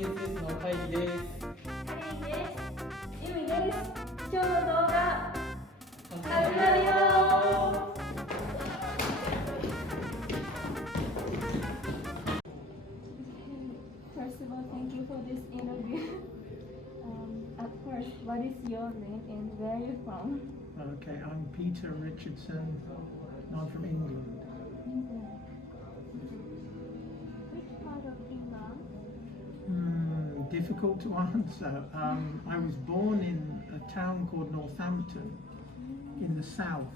ISS の会議です。ゆみです。今日の動画始まるよ。First of all, thank you for this interview. At first, what is your name and where are you from? Okay, I'm Peter Richardson, and I'm from England. Which part of England? Difficult to answer. I was born in a town called Northampton in the south,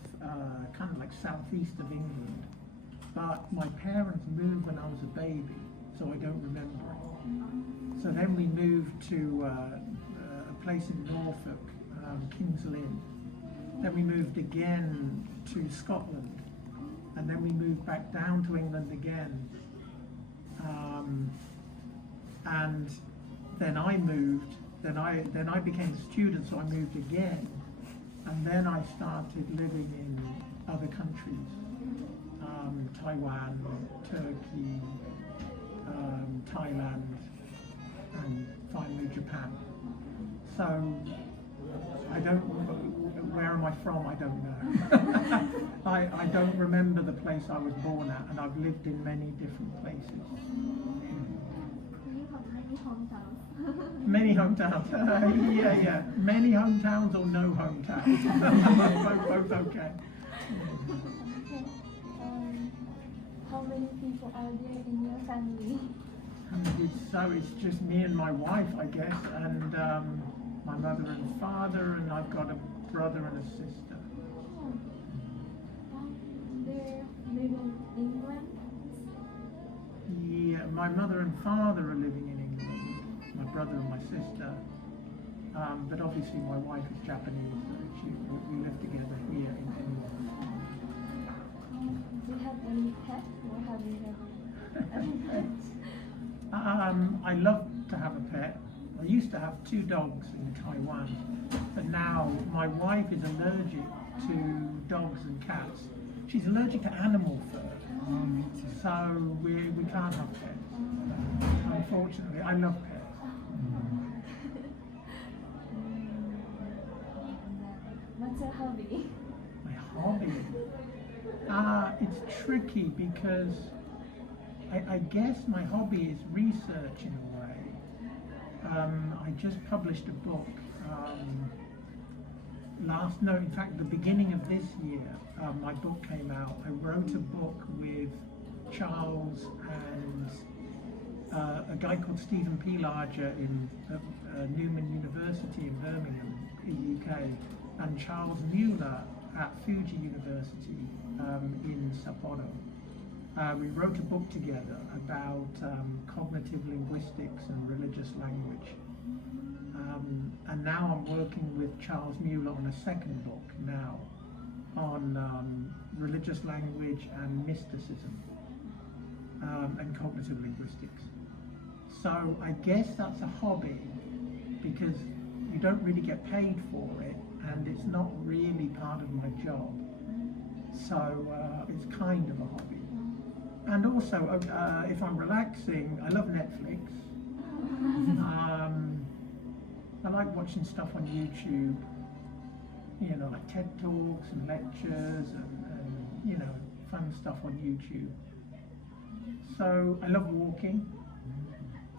kind of like southeast of England. But my parents moved when I was a baby, so I don't remember it. So then we moved to a place in Norfolk, King's Lynn. Then we moved again to Scotland, and then we moved back down to England again. And then I moved. Then I became a student, so I moved again, and then I started living in other countries, Taiwan, Turkey, Thailand, and finally Japan. So I don't. Where am I from? I don't know. I don't remember the place I was born at, and I've lived in many different places. You have many hometowns. Many hometowns. Yeah. Many hometowns or no hometowns. both okay. How many people are there in your family? So it's just me and my wife, I guess, and my mother and father, and I've got a brother and a sister. They live in England? Yeah, my mother and father are living in England, my brother and my sister. But obviously my wife is Japanese, so we live together here in England. Do you have any pets or have you never any pets? I love to have a pet. I used to have 2 dogs in Taiwan, but now my wife is allergic to dogs and cats. She's allergic to animal fur, so we can't have pets. Unfortunately, I love pets. What's your hobby? My hobby? It's tricky because I guess my hobby is research in a way. I just published a book the beginning of this year, my book came out. I wrote a book with Charles and a guy called Stephen P. Larger in Newman University in Birmingham, in the UK, and Charles Mueller at Fuji University in Sapporo. We wrote a book together about cognitive linguistics and religious language. And now I'm working with Charles Mueller on a second book now on religious language and mysticism and cognitive linguistics. So I guess that's a hobby because you don't really get paid for it and it's not really part of my job. So it's kind of a hobby. And also, if I'm relaxing, I love Netflix. I like watching stuff on YouTube, you know, like TED Talks and lectures and you know, fun stuff on YouTube. So I love walking.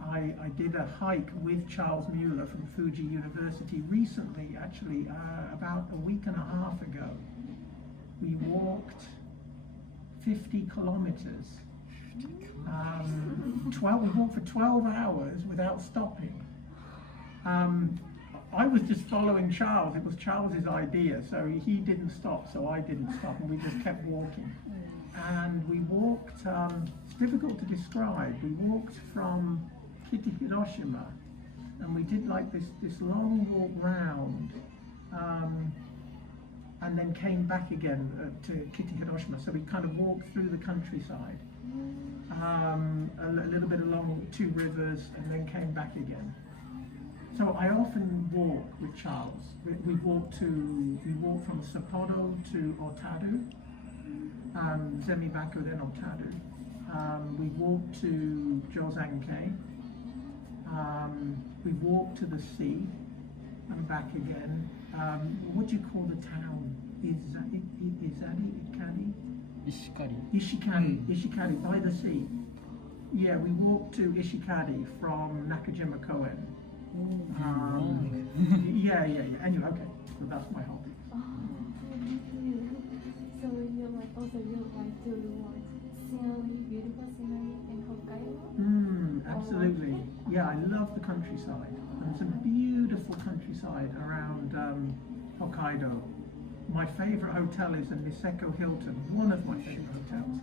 I did a hike with Charles Mueller from Fuji University recently, actually, about a week and a half ago. We walked 50 kilometers. We walked for 12 hours without stopping. I was just following Charles. It was Charles's idea, so he didn't stop, so I didn't stop, and we just kept walking. And we walked, it's difficult to describe, we walked from Kitty Hiroshima, and we did like this long walk round, and then came back again to Kitty Hiroshima. So we kind of walked through the countryside, a little bit along 2 rivers, and then came back again. So I often walk with Charles. We walk from Sapporo to Otaru, Zemibaku, then Otaru. We walk to Jozankei, We walked to the sea and back again. What do you call the town? Ikari? Ishikari, by the sea. Yeah, we walked to Ishikari from Nakajima Koen. Yeah. Anyway, okay. So that's my hobby. Oh, so you like also you like to watch scenery, beautiful scenery in Hokkaido? Absolutely. Yeah, I love the countryside. There's a beautiful countryside around Hokkaido. My favorite hotel is the Niseko Hilton, one of my favorite hotels.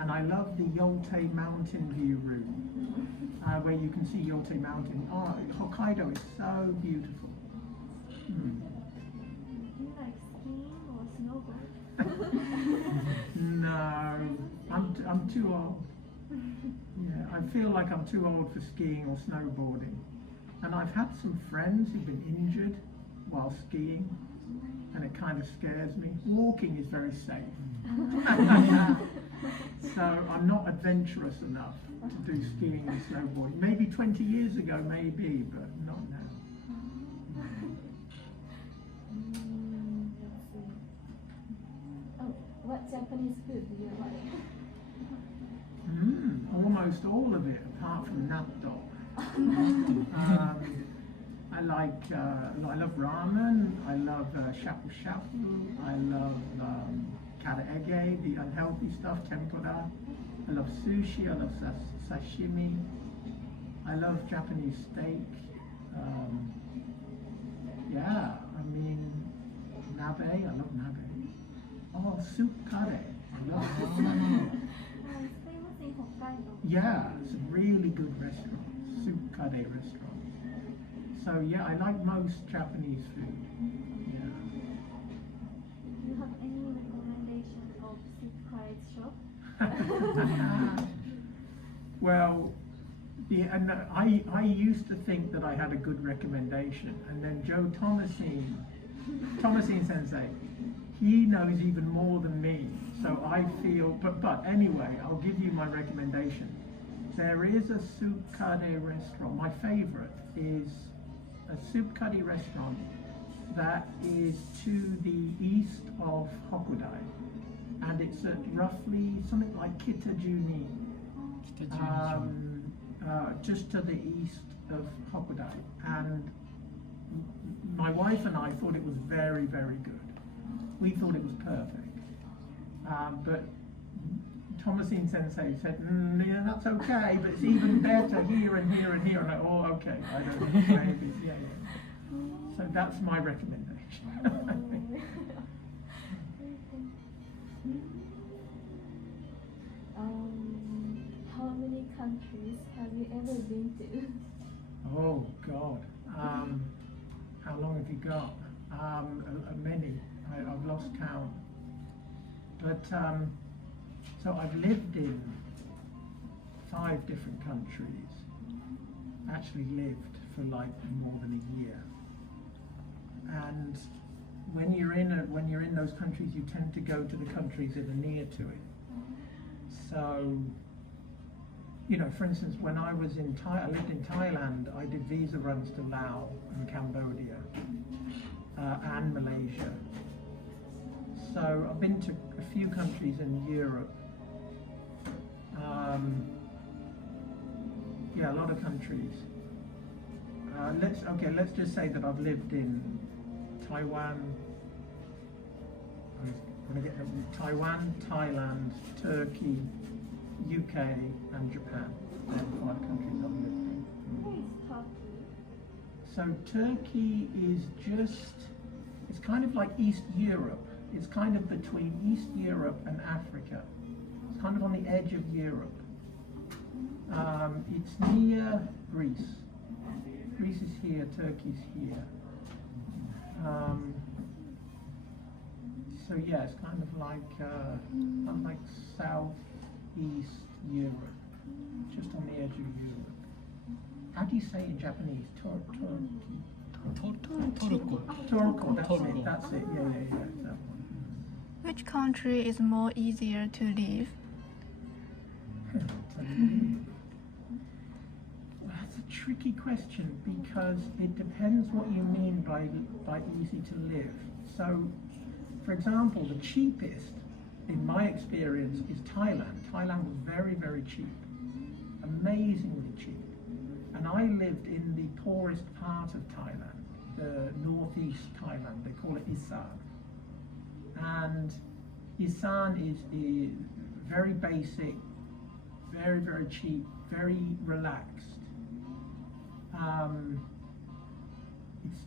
And I love the Yote Mountain View room, where you can see Yote Mountain. Oh, Hokkaido is so beautiful. Do you like skiing or snowboard? No, I'm too old. Yeah, I feel like I'm too old for skiing or snowboarding. And I've had some friends who've been injured while skiing, and it kind of scares me. Walking is very safe. So I'm not adventurous enough to do skiing and snowboarding. Maybe 20 years ago, maybe, but not now. Let's see. Oh, what Japanese food do you like? Almost all of it, apart from natto. I love ramen. I love shabu shabu. I love karaage, the unhealthy stuff, tempura. I love sushi. I love sashimi. I love Japanese steak. Yeah, I mean nabe. I love nabe. Oh, soup curry. I love soup curry. It's famous in Hokkaido. Yeah, it's a really good restaurant, soup curry restaurant. So yeah, I like most Japanese food. Yeah. Do you have any recommendation of soup curry shop? Well, yeah, and I used to think that I had a good recommendation, and then Joe Thomasine Sensei, he knows even more than me. So I feel, but anyway, I'll give you my recommendation. There is a soup curry restaurant. My favorite is a soup curry restaurant that is to the east of Hokudai, and it's at roughly something like Kitajuni, just to the east of Hokudai. And my wife and I thought it was very, very good. We thought it was perfect. But Thomasine Sensei said, yeah, that's okay, but it's even better here and here and here. And I, oh, okay, I don't know, maybe, yeah. So that's my recommendation. How many countries have you ever been to? Oh, God. How long have you got? Many. I've lost count. But, so I've lived in 5 different countries. Actually lived for like more than a year. And when you're in those countries, you tend to go to the countries that are near to it. So, you know, for instance, when I was I lived in Thailand, I did visa runs to Laos and Cambodia and Malaysia. So I've been to a few countries in Europe. Yeah, a lot of countries. Let's just say that I've lived in Taiwan. Taiwan, Thailand, Turkey, UK, and Japan. They're the 5 countries I've lived in. Where is Turkey? So Turkey is it's kind of like East Europe. It's kind of between East Europe and Africa. It's kind of on the edge of Europe. It's near Greece. Greece is here, Turkey's here. So yeah, it's kind of like southeast Europe, just on the edge of Europe. How do you say in Japanese? Turkey. Turco, that's it. Yeah, that one. Which country is more easier to live? Well, that's a a tricky question because it depends what you mean by easy to live. So, for example, the cheapest, in my experience, is Thailand. Thailand was very, very cheap, amazingly cheap. And I lived in the poorest part of Thailand, the northeast Thailand. They call it Isan. And Isan is very basic, very, very cheap, very relaxed.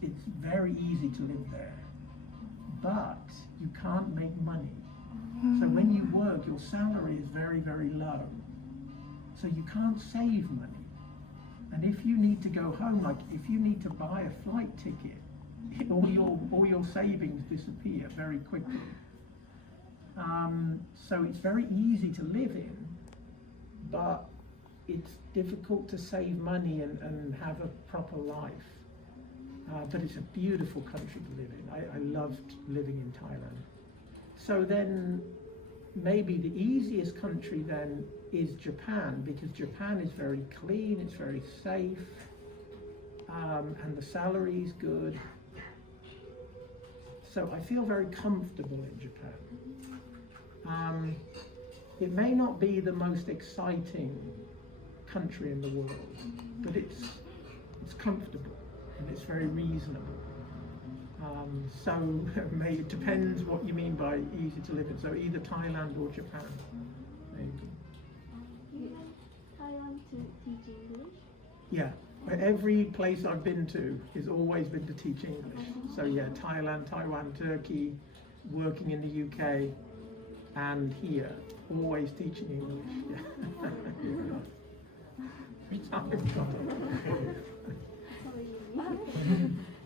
It's very easy to live there, but you can't make money. So when you work, your salary is very, very low. So you can't save money. And if you need to go home, like if you need to buy a flight ticket, all your savings disappear very quickly. So it's very easy to live in, but it's difficult to save money and have a proper life. But it's a beautiful country to live in. I loved living in Thailand. So then maybe the easiest country then is Japan, because Japan is very clean, it's very safe, and the salary is good. So I feel very comfortable in Japan. It may not be the most exciting country in the world, but it's comfortable and it's very reasonable. So it depends what you mean by easy to live in. So either Thailand or Japan, maybe. You went Thailand to teach English? Yeah, every place I've been to has always been to teach English. So yeah, Thailand, Taiwan, Turkey, working in the UK, and here, always teaching English. Yeah.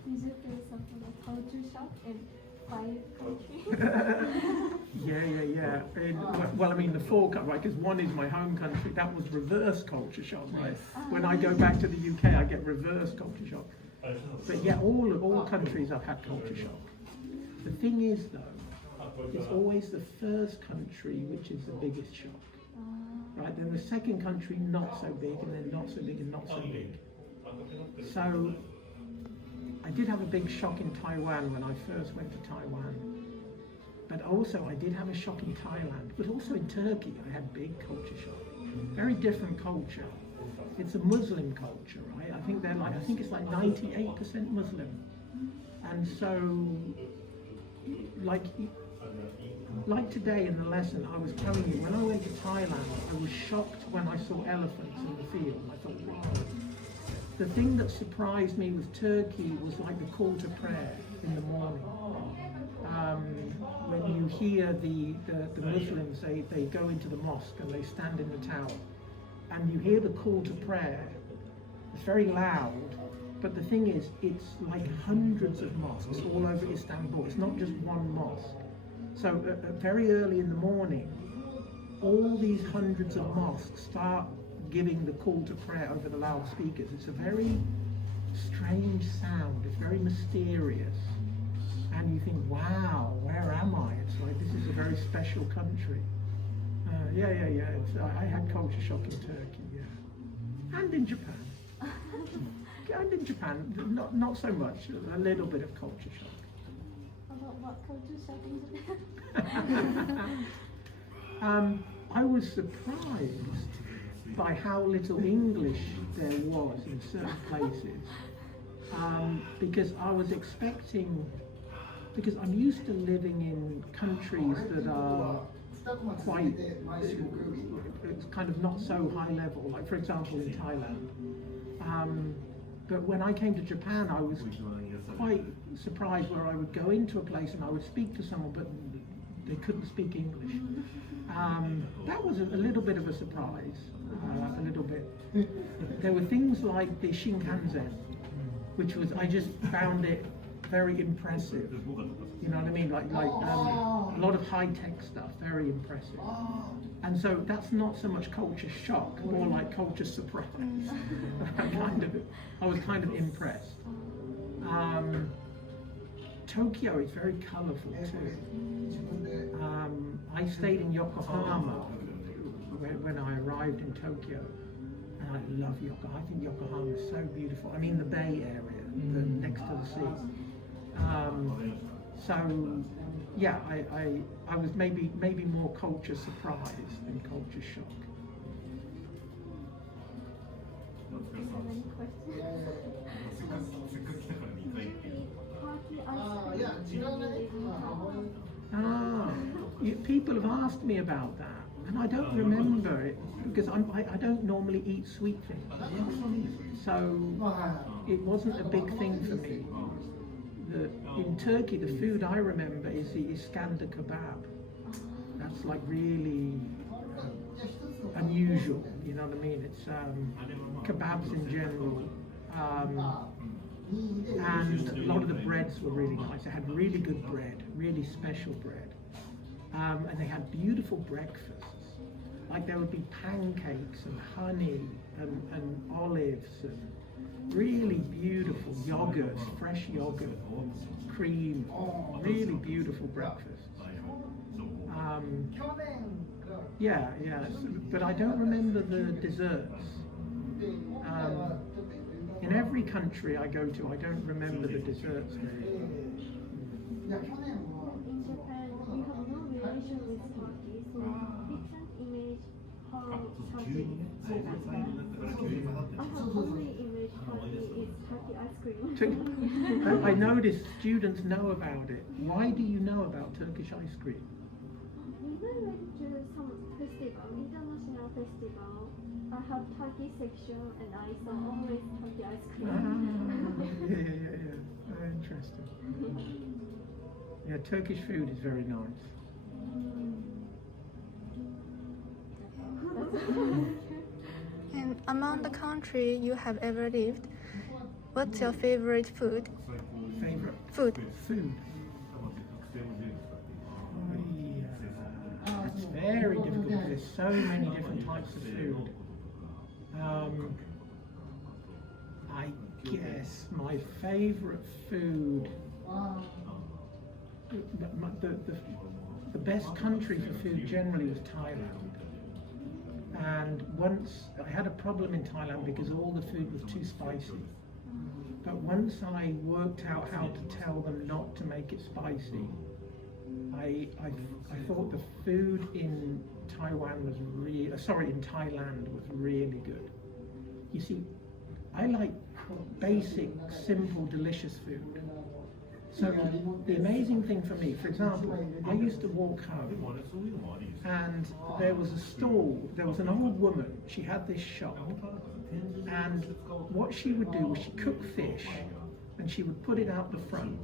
Did you feel something like culture shock in 5 countries? Yeah. Well, I mean, the 4, right, because one is my home country. That was reverse culture shock, right? When I go back to the UK, I get reverse culture shock. But yeah, all countries I've had culture shock. The thing is, though, it's always the first country which is the biggest shock, right? Then the second country not so big, and then not so big, and not so big. So I did have a big shock in Taiwan when I first went to Taiwan, but also I did have a shock in Thailand, but also in Turkey I had big culture shock. Very different culture. It's a Muslim culture, right? I think it's like 98% Muslim, and so like today in the lesson, I was telling you, when I went to Thailand, I was shocked when I saw elephants in the field. I thought, wow. The thing that surprised me with Turkey was like the call to prayer in the morning. When you hear the Muslims, they go into the mosque and they stand in the tower, and you hear the call to prayer. It's very loud, but the thing is, it's like hundreds of mosques all over Istanbul. It's not just one mosque. So very early in the morning, all these hundreds of mosques start giving the call to prayer over the loudspeakers. It's a very strange sound. It's very mysterious. And you think, wow, where am I? It's like, this is a very special country. I had culture shock in Turkey, yeah. And in Japan. Not so much, a little bit of culture shock. About what culture shock in Japan? I was surprised by how little English there was in certain places, because I was expecting, because I'm used to living in countries that are quite, it's kind of not so high level, like for example in Thailand. But when I came to Japan, I was quite surprised where I would go into a place and I would speak to someone, but they couldn't speak English. That was a little bit of a surprise, a little bit. There were things like the Shinkansen, which was, I just found it very impressive. You know what I mean? Like a lot of high-tech stuff, very impressive. And so that's not so much culture shock, more like culture surprise. I was kind of impressed. Tokyo is very colourful too. I stayed in Yokohama when I arrived in Tokyo, And I love Yokohama. I think Yokohama is so beautiful. I mean, the Bay Area, next to the sea. So, yeah, I was maybe more culture surprise than culture shock. Do you have any questions? People have asked me about that, and I don't remember it because I don't normally eat sweet things, so it wasn't a big thing for me. In Turkey, the food I remember is the Iskandar kebab. That's like really unusual, you know what I mean? It's kebabs in general. And a lot of the breads were really nice. They had really good bread, really special bread. And they had beautiful breakfasts. Like there would be pancakes and honey and olives and really beautiful yogurt, fresh yogurt, cream, really beautiful breakfasts. Yeah, but I don't remember the desserts. In every country I go to, I don't remember the desserts. In Japan, we have no relation with Turkey, so we can't image how something is. I have only image Turkey is Turkey ice cream. I noticed students know about it. Why do you know about Turkish ice cream? When I went to some festival, international festival, I have Turkey section and I saw always Turkey ice cream. Yeah. Very interesting. Yeah, Turkish food is very nice. And among the country you have ever lived, what's your favorite food? Favorite Food. food? It's very difficult because there's so many different types of food. I guess my favorite food, the best country for food generally was Thailand. And once I had a problem in Thailand because all the food was too spicy. But once I worked out how to tell them not to make it spicy, I thought the food in Thailand was in Thailand was really good. You see, I like basic, simple, delicious food. So the amazing thing for me, for example, I used to walk home and there was a stall, there was an old woman, she had this shop, and what she would do was she cooked fish and she would put it out the front.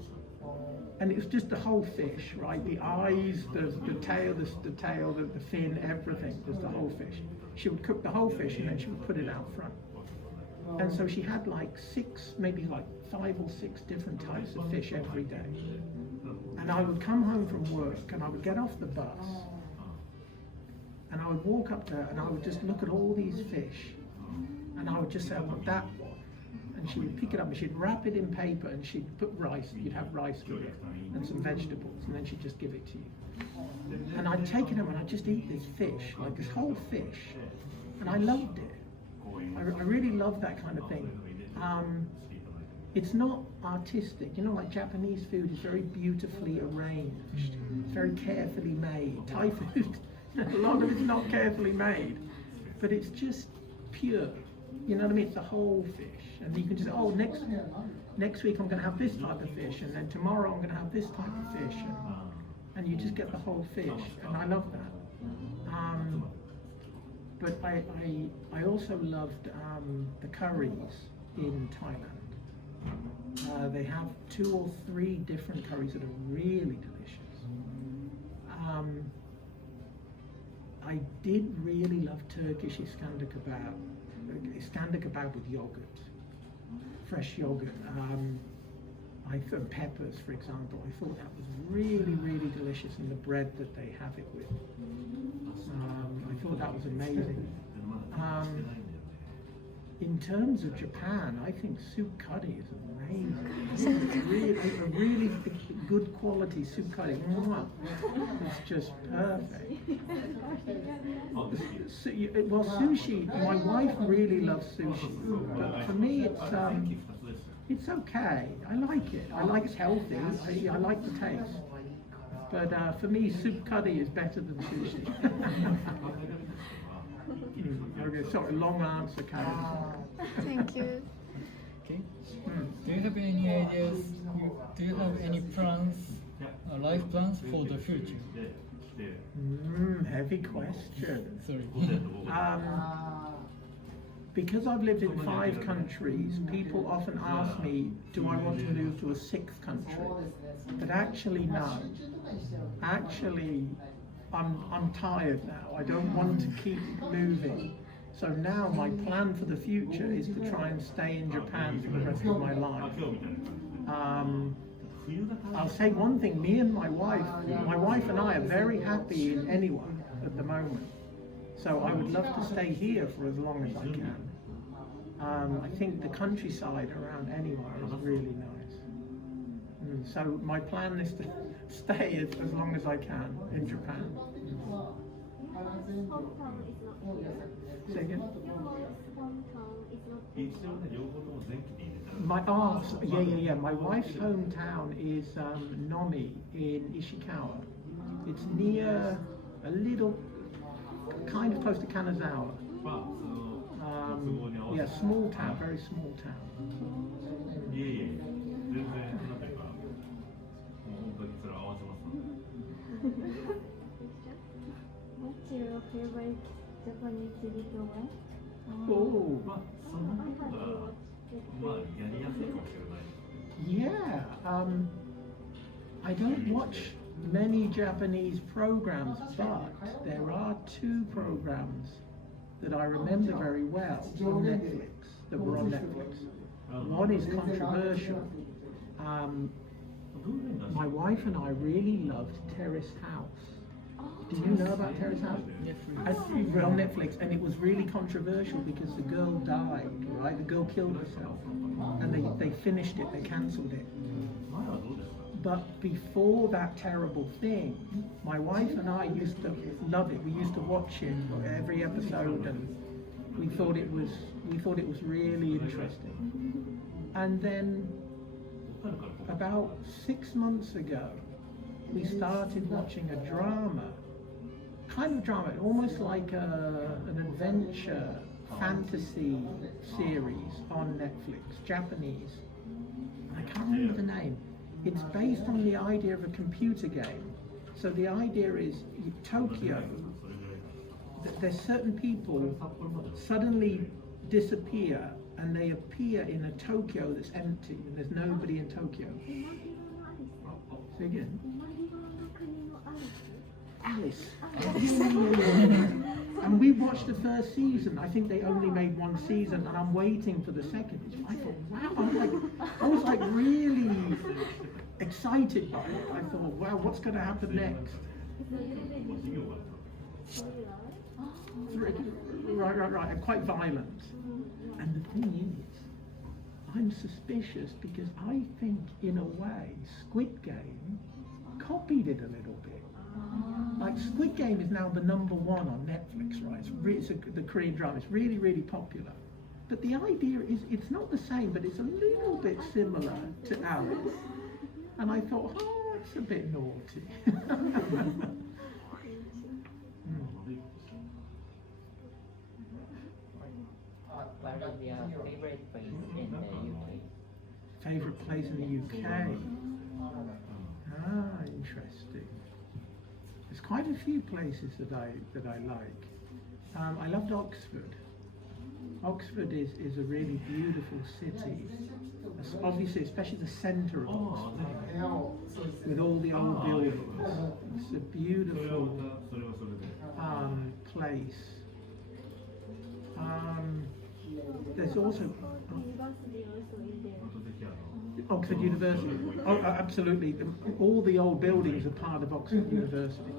And it was just the whole fish, right? The eyes, the tail, the fin, everything was the whole fish. She would cook the whole fish and then she would put it out front. And so she had like 5 or 6 different types of fish every day. And I would come home from work and I would get off the bus and I would walk up there and I would just look at all these fish and I would just say, I want that one. And she would pick it up and she'd wrap it in paper and she'd put rice, you'd have rice with it and some vegetables, and then she'd just give it to you. And I'd take it home and I'd just eat this fish, like this whole fish, and I loved it. I really love that kind of thing. It's not artistic, you know, like Japanese food is very beautifully arranged, it's very carefully made. Thai food, a lot of it's not carefully made, but it's just pure. You know what I mean? It's the whole fish, and you can just next week I'm going to have this type of fish, and then tomorrow I'm going to have this type of fish, and you just get the whole fish, and I love that. But I also loved the curries in Thailand. They have 2 or 3 different curries that are really delicious. I did really love Turkish Iskandar kebab. Iskandar kebab with yogurt, fresh yogurt, and peppers, for example. I thought that was really, really delicious, and the bread that they have it with. I thought that was amazing. In terms of Japan, I think soup curry is amazing. A really good quality soup curry. Mwah. It's just perfect. Well, sushi, my wife really loves sushi, but for me it's okay. I like it. I like it's healthy. I like the taste. But for me, soup curry is better than sushi. Okay, sorry, long answer, Karen. Thank you. Okay. Do you have any ideas? Do you have any plans, life plans for the future? Heavy question. Sorry. Because I've lived in 5 countries, people often ask me, do I want to move to a 6th country? But actually, no. Actually, I'm tired now. I don't want to keep moving. So now my plan for the future is to try and stay in Japan for the rest of my life. I'll say one thing, me and my wife and I are very happy in anywhere at the moment. So I would love to stay here for as long as I can. I think the countryside around anywhere is really nice. So my plan is to stay as long as I can in Japan. Hometown is not here. Say again? Your hometown is not here. My wife's hometown is Nomi in Ishikawa. It's near a little, kind of close to Kanazawa. Small town, very small town. What's your favorite Japanese TV program? Oh, yeah. I don't watch many Japanese programs, but there are 2 programs that I remember very well on Netflix, that were on Netflix. One is controversial. My wife and I really loved Terrace House. Do you know about Terrace House? It was on Netflix, and it was really controversial because the girl died, right? The girl killed herself, and they finished it, they cancelled it. But before that terrible thing, my wife and I used to love it. We used to watch it every episode, and we thought it was really interesting. And then about 6 months ago, we started watching a drama, kind of drama, almost like an adventure fantasy series on Netflix, Japanese. I can't remember the name. It's based on the idea of a computer game. So the idea is Tokyo, there's certain people suddenly disappear and they appear in a Tokyo that's empty and there's nobody in Tokyo. Say again. Alice. And we watched the first season. I think they only made 1 season, and I'm waiting for the second. I thought, wow! I was like really excited by it. I thought, wow, what's going to happen next? Right. And quite violent. And the thing is, I'm suspicious because I think, in a way, Squid Game copied it a little bit. Like Squid Game is now the #1 on Netflix, right? The Korean drama. It's really, really popular. But the idea is, it's not the same, but it's a little bit similar to Alice. And I thought, oh, it's a bit naughty. What is your favorite place in the UK? Favorite place in the UK? Ah, interesting. There's quite a few places that I like. I loved Oxford. Oxford is a really beautiful city. Obviously, especially the centre of Oxford, with all the old buildings. It's a beautiful place. There's also Oxford University. Oh, absolutely. All the old buildings are part of Oxford University.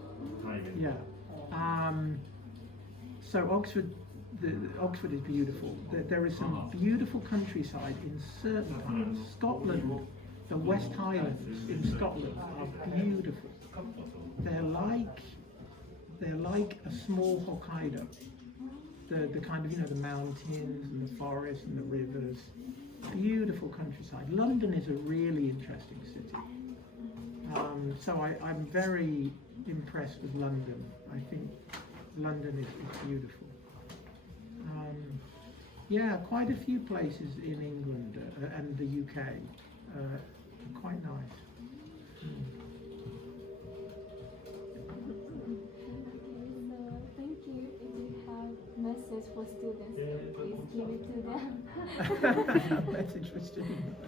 Yeah. So Oxford, Oxford is beautiful. There is some beautiful countryside in certain parts. Scotland, the West Highlands in Scotland are beautiful. They're like a small Hokkaido. The kind of, the mountains and the forests and the rivers. Beautiful countryside. London is a really interesting city. So I'm very impressed with London. I think London is beautiful. Yeah, quite a few places in England and the UK are quite nice. So thank you. If you have message for students, please give it to them. Message for students.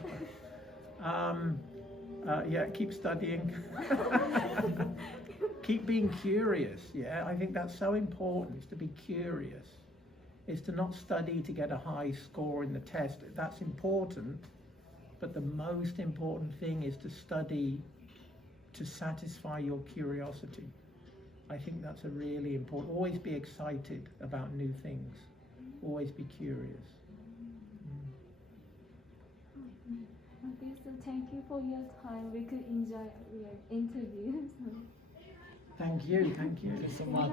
Yeah, keep studying. Keep being curious. Yeah, I think that's so important, is to be curious. Is to not study to get a high score in the test. That's important, but the most important thing is to study to satisfy your curiosity. I think that's a really important. Always be excited about new things. Always be curious. Okay, so thank you for your time. We could enjoy your interview. Thank you. Thank you so much.